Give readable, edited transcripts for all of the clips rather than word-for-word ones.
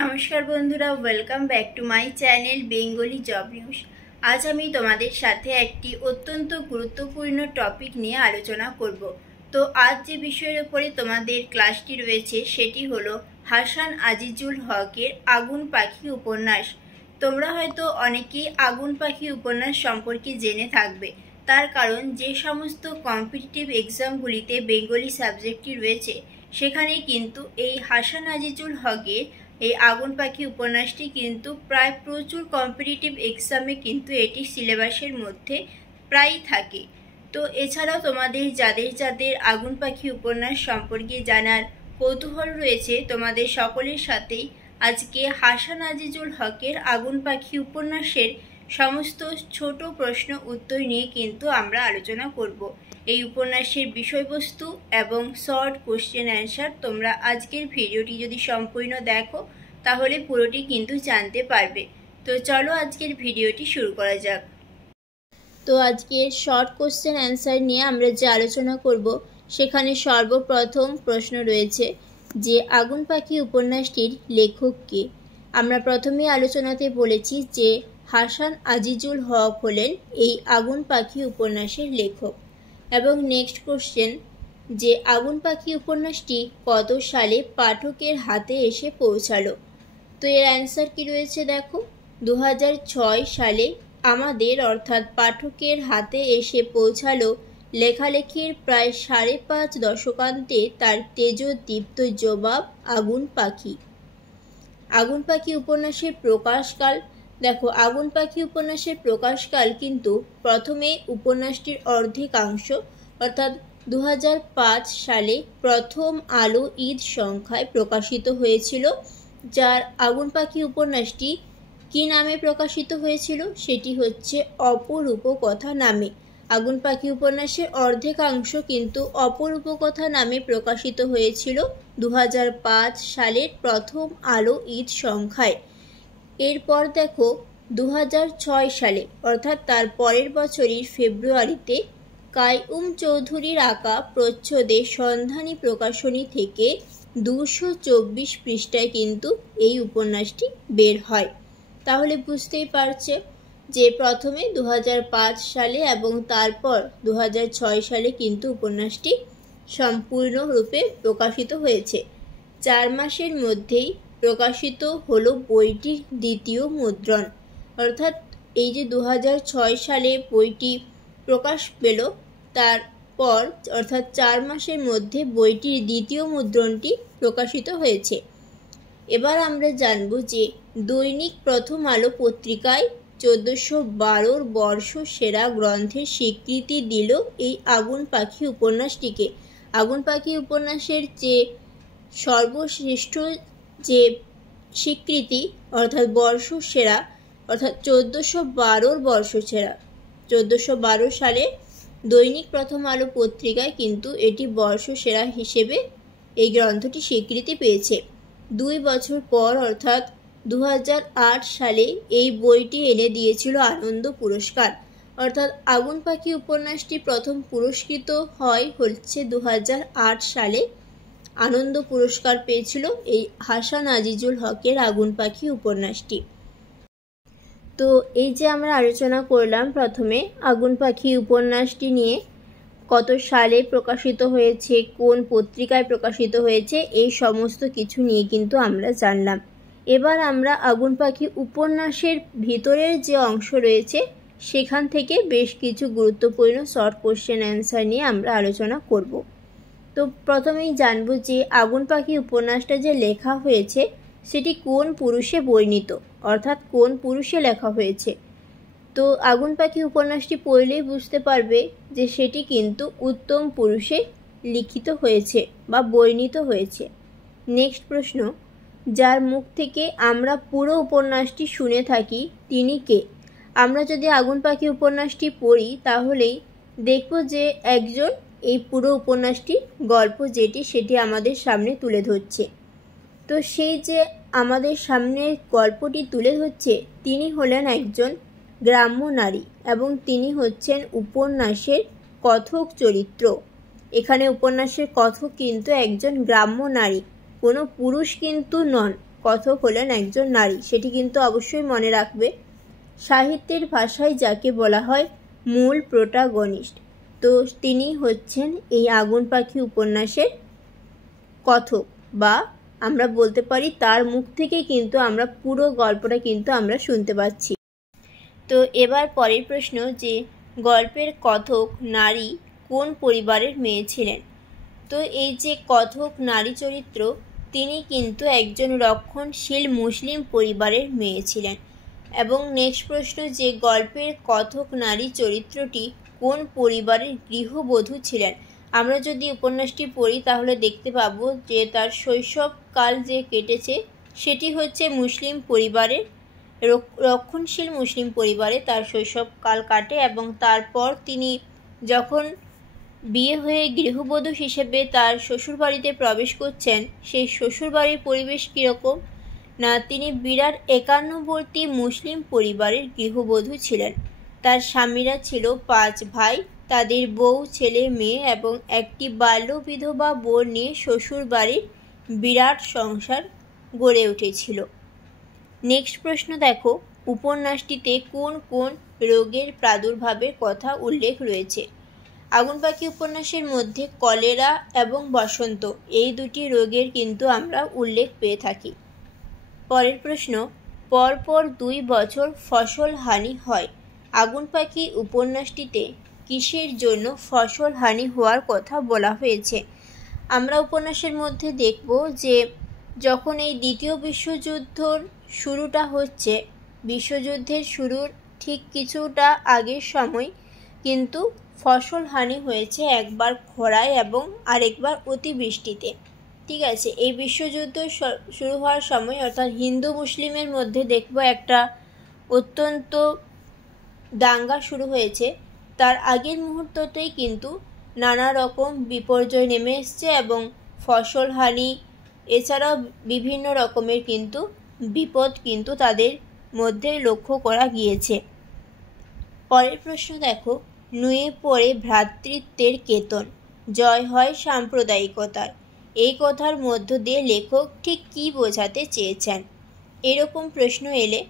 নমস্কার বন্ধুরা, welcome back to my channel Bengali job news. আজ আমি তোমাদের সাথে একটি অত্যন্ত গুরুত্বপূর্ণ টপিক নিয়ে আলোচনা করব। তো আজ যে বিষয়ের উপরে তোমাদের ক্লাসটি রয়েছে সেটি হলো হাসান আজিজুল হকের আগুন পাখি উপন্যাস। তোমরা হয়তো অনেকেই আগুন পাখি উপন্যাস সম্পর্কে জেনে থাকবে, তার কারণ যে সমস্ত কম্পিটিটিভ এক্সামগুলিতে বেঙ্গলি সাবজেক্টটি রয়েছে সেখানে কিন্তু এই হাসান আজিজুল হকের এই আগুন পাখি উপন্যাসটি কিন্তু প্রায় প্রচুর কম্পিটিটিভ এক্সামে কিন্তু এটি সিলেবাসের মধ্যে প্রায়ই থাকে। তো এছাড়াও তোমাদের যাদের যাদের আগুন পাখি উপন্যাস সম্পর্কে জানার কৌতূহল রয়েছে, তোমাদের সকলের সাথেই আজকে হাসান আজিজুল হকের আগুন পাখি উপন্যাসের সমস্ত ছোট প্রশ্ন উত্তর নিয়ে কিন্তু আমরা আলোচনা করব। এই উপন্যাসের বিষয়বস্তু এবং শর্ট কোশ্চেন অ্যান্সার তোমরা আজকের ভিডিওটি যদি সম্পূর্ণ দেখো তাহলে পুরোটি কিন্তু জানতে পারবে। তো চলো আজকের ভিডিওটি শুরু করা যাক। তো আজকের শর্ট কোশ্চেন অ্যান্সার নিয়ে আমরা যে আলোচনা করব সেখানে সর্বপ্রথম প্রশ্ন রয়েছে যে আগুন পাখি উপন্যাসটির লেখক কে। আমরা প্রথমে আলোচনাতে বলেছি যে হাসান আজিজুল হক হলেন এই আগুন পাখি উপন্যাসের লেখক। এবং নেক্সট কোশ্চেন যে আগুন পাখি উপন্যাসটি কত সালে পাঠকের হাতে এসে পৌঁছালো। তো এর অ্যান্সার কি রয়েছে দেখো, 2006 সালে আমাদের অর্থাৎ পাঠকের হাতে এসে পৌঁছালো লেখালেখির প্রায় 5.5 দশকান্তে তার তেজোদীপ্ত জবাব আগুন পাখি। আগুন পাখি উপন্যাসের প্রকাশকাল দেখো, আগুন পাখি উপন্যাসের প্রকাশকাল কিন্তু প্রথমে উপন্যাসটির অর্ধেকাংশ অর্থাৎ 2005 সালে প্রথম আলো ঈদ সংখ্যায় প্রকাশিত হয়েছিল। যার আগুন পাখি উপন্যাসটি কি নামে প্রকাশিত হয়েছিল সেটি হচ্ছে অপরূপ কথা নামে। আগুন পাখি উপন্যাসের অর্ধেকাংশ কিন্তু অপরূপ কথা নামে প্রকাশিত হয়েছিল 2005 সালের প্রথম আলো ঈদ সংখ্যায়। এরপর দেখো 2006 সালে অর্থাৎ তার পরের বছরই ফেব্রুয়ারিতে কাইয়ুম চৌধুরীর আঁকা প্রচ্ছদে সন্ধানী প্রকাশনী থেকে 224 পৃষ্ঠায় কিন্তু এই উপন্যাসটি বের হয়। তাহলে বুঝতেই পারছে যে প্রথমে 2005 সালে এবং তারপর 2006 সালে কিন্তু উপন্যাসটি সম্পূর্ণরূপে প্রকাশিত হয়েছে। 4 মাসের মধ্যেই প্রকাশিত হলো বইটির দ্বিতীয় মুদ্রণ। অর্থাৎ এই যে 2006 সালে বইটি প্রকাশ পেল তারপর অর্থাৎ 4 মাসের মধ্যে বইটির দ্বিতীয় মুদ্রণটি প্রকাশিত হয়েছে। এবার আমরা জানব যে দৈনিক প্রথম আলো পত্রিকায় 1412 বর্ষ সেরা গ্রন্থের স্বীকৃতি দিল এই আগুন পাখি উপন্যাসটিকে। আগুন পাখি উপন্যাসের যে সর্বশ্রেষ্ঠ যে স্বীকৃতি অর্থাৎ বর্ষ সেরা অর্থাৎ 1412 বর্ষ সেরা 1412 সালে দৈনিক প্রথম আলো পত্রিকায় কিন্তু এটি বর্ষ সেরা হিসেবে এই গ্রন্থটি স্বীকৃতি পেয়েছে। 2 বছর পর অর্থাৎ 2008 সালে এই বইটি এনে দিয়েছিল আনন্দ পুরস্কার। অর্থাৎ আগুন পাখি উপন্যাসটি প্রথম পুরস্কৃত হয় হচ্ছে 2008 সালে। আনন্দ পুরস্কার পেয়েছিল এই হাসান আজিজুল হকের আগুন পাখি উপন্যাসটি। তো এই যে আমরা আলোচনা করলাম প্রথমে আগুন পাখি উপন্যাসটি নিয়ে, কত সালে প্রকাশিত হয়েছে, কোন পত্রিকায় প্রকাশিত হয়েছে, এই সমস্ত কিছু নিয়ে কিন্তু আমরা জানলাম। এবার আমরা আগুন পাখি উপন্যাসের ভিতরের যে অংশ রয়েছে সেখান থেকে বেশ কিছু গুরুত্বপূর্ণ শর্ট কোশ্চেন অ্যান্সার নিয়ে আমরা আলোচনা করব। তো প্রথমেই জানব যে আগুন পাখি উপন্যাসটা যে লেখা হয়েছে সেটি কোন পুরুষে বর্ণিত অর্থাৎ কোন পুরুষে লেখা হয়েছে। তো আগুন পাখি উপন্যাসটি পড়লেই বুঝতে পারবে যে সেটি কিন্তু উত্তম পুরুষে লিখিত হয়েছে বা বর্ণিত হয়েছে। নেক্সট প্রশ্ন, যার মুখ থেকে আমরা পুরো উপন্যাসটি শুনে থাকি তিনি কে। আমরা যদি আগুন পাখি উপন্যাসটি পড়ি তাহলেই দেখব যে একজন এই পুরো উপন্যাসটি গল্প যেটি সেটি আমাদের সামনে তুলে ধরছে। তো সেই যে আমাদের সামনে গল্পটি তুলে ধরছে তিনি হলেন একজন গ্রাম্য নারী এবং তিনি হচ্ছেন উপন্যাসের কথক চরিত্র। এখানে উপন্যাসের কথক কিন্তু একজন গ্রাম্য নারী, কোনো পুরুষ কিন্তু নন। কথক হলেন একজন নারী, সেটি কিন্তু অবশ্যই মনে রাখবে। সাহিত্যের ভাষায় যাকে বলা হয় মূল প্রোটাগনিস্ট, তো তিনি হচ্ছেন এই আগুন পাখি উপন্যাসের কথক, বা আমরা বলতে পারি তার মুখ থেকে কিন্তু আমরা পুরো গল্পটা কিন্তু আমরা শুনতে পাচ্ছি। তো এবার পরের প্রশ্ন, যে গল্পের কথক নারী কোন পরিবারের মেয়ে ছিলেন? তো এই যে কথক নারী চরিত্র, তিনি কিন্তু একজন রক্ষণশীল মুসলিম পরিবারের মেয়ে ছিলেন। এবং নেক্সট প্রশ্ন, যে গল্পের কথক নারী চরিত্রটি কোন পরিবারের গৃহবধূ ছিলেন? আমরা যদি উপন্যাসটি পড়ি তাহলে দেখতে পাবো যে তার শৈশবকাল যে কেটেছে সেটি হচ্ছে মুসলিম পরিবারের, রক্ষণশীল মুসলিম পরিবারে তার শৈশবকাল কাটে, এবং তারপর তিনি যখন বিয়ে হয়ে গৃহবধূ হিসেবে তার শ্বশুরবাড়িতে প্রবেশ করছেন, সেই শ্বশুরবাড়ির পরিবেশ কীরকম না, তিনি বিরাট একান্নবর্তী মুসলিম পরিবারের গৃহবধূ ছিলেন। তার স্বামীরা ছিল 5 ভাই, তাদের বউ, ছেলে, মেয়ে এবং একটি বাল্য বিধবা বোন নিয়ে শ্বশুরবাড়ির বিরাট সংসার গড়ে উঠেছিল। নেক্সট প্রশ্ন দেখো, উপন্যাসটিতে কোন কোন রোগের প্রাদুর্ভাবের কথা উল্লেখ রয়েছে? আগুন পাখি উপন্যাসের মধ্যে কলেরা এবং বসন্ত এই দুটি রোগের কিন্তু আমরা উল্লেখ পেয়ে থাকি। পরের প্রশ্ন, পরপর 2 বছর ফসল হানি হয়। আগুন পাখি উপন্যাসটিতে কিসের জন্য ফসল হানি হওয়ার কথা বলা হয়েছে? আমরা উপন্যাসের মধ্যে দেখব যে যখন এই দ্বিতীয় বিশ্বযুদ্ধর শুরুটা হচ্ছে, বিশ্বযুদ্ধের শুরুর ঠিক কিছুটা আগের সময় কিন্তু ফসল হানি হয়েছে, একবার খরায় এবং আরেকবার অতিবৃষ্টিতে। ঠিক আছে, এই বিশ্বযুদ্ধ শুরু হওয়ার সময় অর্থাৎ হিন্দু মুসলিমের মধ্যে দেখব একটা অত্যন্ত দাঙ্গা শুরু হয়েছে। তার আগের মুহূর্ততেই কিন্তু নানা রকম বিপর্যয় নেমে এসছে এবং ফসল হানি এছাড়াও বিভিন্ন রকমের কিন্তু বিপদ কিন্তু তাদের মধ্যে লক্ষ্য করা গিয়েছে। পরের প্রশ্ন দেখো, নুয়ে পড়ে ভ্রাতৃত্বের কেতন, জয় হয় সাম্প্রদায়িকতার, এই কথার মধ্য দিয়ে লেখক ঠিক কী বোঝাতে চেয়েছেন? এরকম প্রশ্ন এলে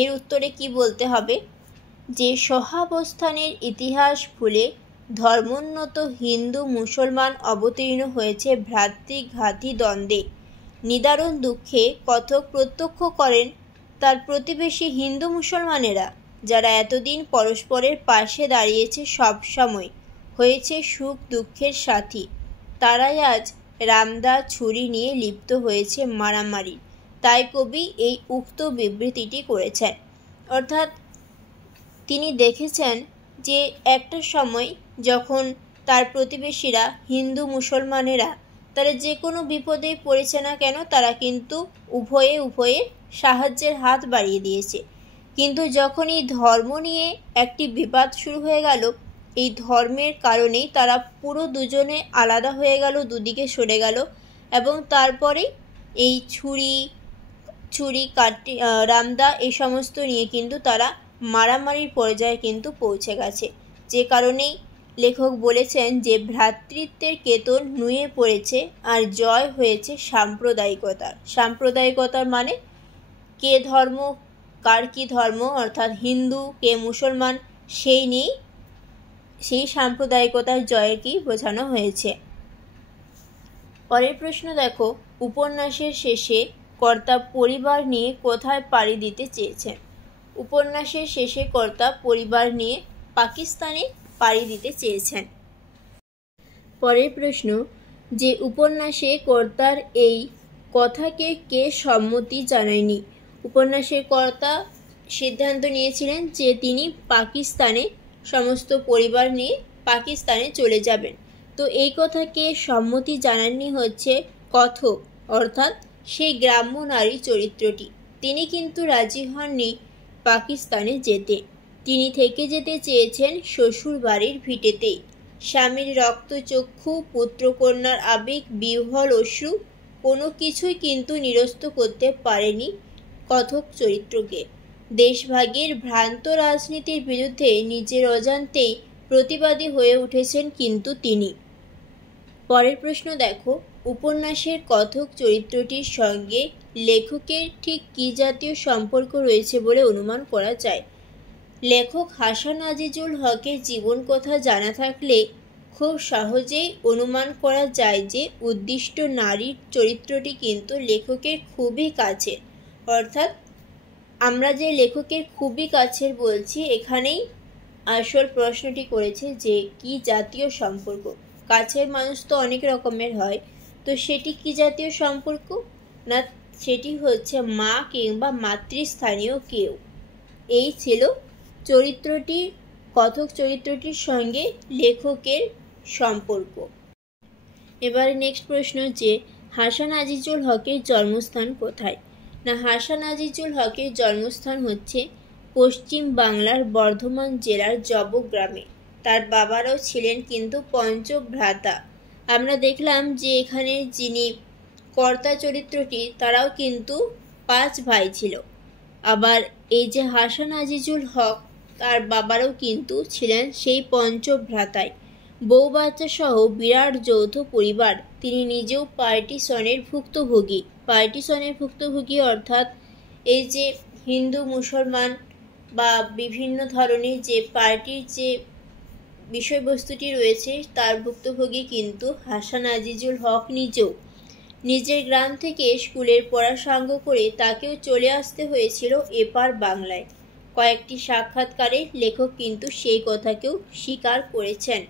এর উত্তরে কি বলতে হবে? যে সহাবস্থানের ইতিহাস ভুলে ধর্মোন্নত হিন্দু মুসলমান অবতীর্ণ হয়েছে ভ্রাতৃঘাতী দ্বন্দ্বে। নিদারুণ দুঃখে কথক প্রত্যক্ষ করেন তার প্রতিবেশী হিন্দু মুসলমানেরা, যারা এতদিন পরস্পরের পাশে দাঁড়িয়েছে, সব সময় হয়েছে সুখ দুঃখের সাথী, তারাই আজ রামদা ছুরি নিয়ে লিপ্ত হয়েছে মারামারি। তাই কবি এই উক্ত বিবৃতিটি করেছেন। অর্থাৎ তিনি দেখেছেন যে একটা সময় যখন তার প্রতিবেশীরা হিন্দু মুসলমানেরা তারা যে কোনো বিপদে পড়েছে না কেন, তারা কিন্তু উভয়ে সাহায্যের হাত বাড়িয়ে দিয়েছে। কিন্তু যখন এই ধর্ম নিয়ে একটি বিবাদ শুরু হয়ে গেল, এই ধর্মের কারণেই তারা পুরো দুজনে আলাদা হয়ে গেল, দুদিকে সরে গেল, এবং তারপরে এই ছুরি কাটি রামদা এই সমস্ত নিয়ে কিন্তু তারা মারামারির পর্যায়ে কিন্তু পৌঁছে গেছে। যে কারণেই লেখক বলেছেন যে ভ্রাতৃত্বের কেতন নুয়ে পড়েছে আর জয় হয়েছে সাম্প্রদায়িকতার। সাম্প্রদায়িকতার মানে কে ধর্ম কার কি ধর্ম, অর্থাৎ হিন্দু কে মুসলমান, সেই সাম্প্রদায়িকতার জয়ের কি বোঝানো হয়েছে। পরের প্রশ্ন দেখো, উপন্যাসের শেষে কর্তা পরিবার নিয়ে কোথায় পাড়ি দিতে চেয়েছেন? উপন্যাসের শেষে কর্তা পরিবার নিয়ে পাকিস্তানে পাড়ি দিতে চেয়েছেন। পরের প্রশ্ন, যে উপন্যাসে কর্তার এই কথাকে কে সম্মতি জানায়নি? উপন্যাসের কর্তা সিদ্ধান্ত নিয়েছিলেন যে তিনি পাকিস্তানে সমস্ত পরিবার নিয়ে পাকিস্তানে চলে যাবেন। তো এই কথাকে সম্মতি জানাননি হচ্ছে কথক, অর্থাৎ সেই গ্রাম্য নারী চরিত্রটি। তিনি কিন্তু রাজি হননি পাকিস্তানে যেতে, তিনি থেকে যেতে চেয়েছেন শ্বশুর বাড়ির ভিটেতেই। স্বামীর রক্তচক্ষু, পুত্রকন্যার আবেগ, বিহ্বল অশ্রু কোনো কিছুই কিন্তু নিরস্ত করতে পারেনি কথক চরিত্রকে। দেশভাগের ভ্রান্ত রাজনীতির বিরুদ্ধে নিজের অজান্তেই প্রতিবাদী হয়ে উঠেছেন কিন্তু তিনি। পরের প্রশ্ন দেখো, উপন্যাসের কথক চরিত্রটির সঙ্গে লেখকের ঠিক কী জাতীয় সম্পর্ক রয়েছে বলে অনুমান করা যায়? লেখক হাসান আজিজুল হকের জীবনকথা জানা থাকলে খুব সহজেই অনুমান করা যায় যে উদ্দিষ্ট নারীর চরিত্রটি কিন্তু লেখকের খুবই কাছের। অর্থাৎ আমরা যে লেখকের খুবই কাছের বলছি, এখানেই আসল প্রশ্নটি করেছে যে কি জাতীয় সম্পর্ক। কাছের মানুষ তো অনেক রকমের হয়, তো সেটি কি জাতীয় সম্পর্ক? না, সেটি হচ্ছে মা কিংবা মাতৃস্থানীয় কেউ। এই ছিল চরিত্রটি, কথক চরিত্রটির সঙ্গে লেখকের সম্পর্ক। এবারে নেক্সট প্রশ্ন যে হাসান আজিজুল হকের জন্মস্থান কোথায়? না, হাসান আজিজুল হকের জন্মস্থান হচ্ছে পশ্চিম বাংলার বর্ধমান জেলার জবগ্রামে। তার বাবারাও ছিলেন কিন্তু পঞ্চভ্রাতা। আমরা দেখলাম যে এখানে যিনি কর্তা চরিত্রটি, তারাও কিন্তু 5 ভাই ছিল। আবার এই যে হাসান আজিজুল হক, তার বাবারাও কিন্তু ছিলেন সেই পঞ্চভ্রাতায়। বউ বাচ্চা সহ বিরাট যৌথ পরিবার। তিনি নিজেও পার্টিশনের ভুক্তভোগী অর্থাৎ এই যে হিন্দু মুসলমান বা বিভিন্ন ধরনের যে পার্টির যে বিষয়বস্তুটি রয়েছে তার ভুক্তভোগী কিন্তু হাসান আজিজুল হক নিজেও। নিজের গ্রাম থেকে স্কুলের পড়া সাঙ্গ করে তাকেও চলে আসতে হয়েছিল এপার বাংলায়। কয়েকটি সাক্ষাৎকারে লেখক কিন্তু সেই কথাকেও স্বীকার করেছেন।